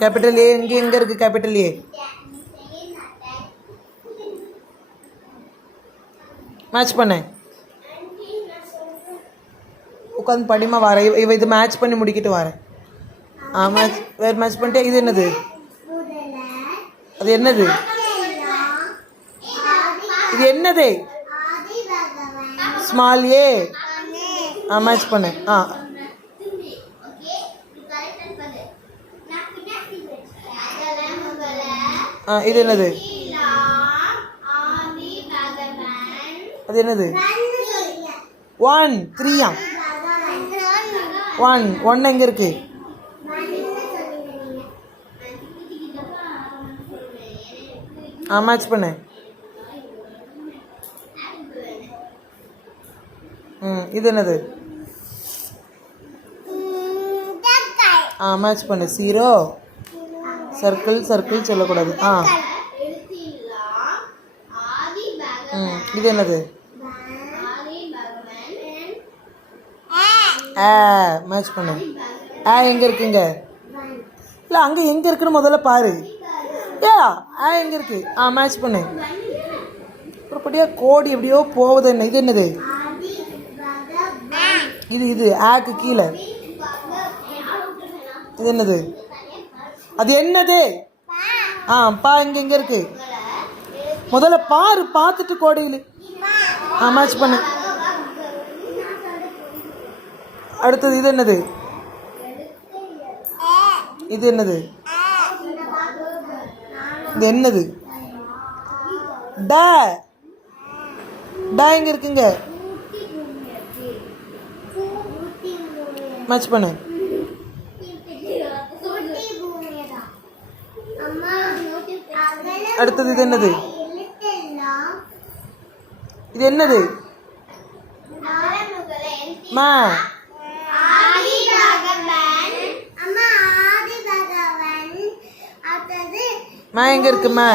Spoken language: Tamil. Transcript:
கேபிட்டல் ஏ எங்கே இருக்குது கேபிட்டல் ஏ? மேட்ச் பண்ண உட்காந்து படிமா வரேன். இது மேட்ச் பண்ணி முடிக்கிட்டு வரேன். மேட்ச் வேறு மேட்ச் பண்ணிட்டே. இது என்னது? அது என்னது? இது என்னது? Small A. மேட்ச் பண்ண. இது என்னது? அது என்னது? 1 3 1 எங்கே இருக்கு? மேட்ச் பண்ண. இது என்னது? மேட்ச் பண்ணு. 0 சர்க்கிள் சொல்லக்கூடாது. இது என்னது? மேட்ச் பண்ணு. எங்கே இருக்குங்க? இல்லை அங்கே எங்கே இருக்குன்னு முதல்ல பாரு. எங்கே இருக்கு? மேட்ச் பண்ணு. அப்படியே கோடி எப்படியோ போகுது. என்ன இது? என்னது? இது ஆக்கு கீழே. இது என்னது? அது என்னது? பா எங்கே இருக்கு? முதல்ல பாரு, பார்த்துட்டு கோடியில் மேட்ச் பண்ணு. அடுத்தது இது என்னது? இது என்னது? இது என்னது? டா எங்க இருக்குங்க? மேட்ச் பண்ணு. அடுத்தது இது என்னது? இது என்னது? எங்க இருக்குமா?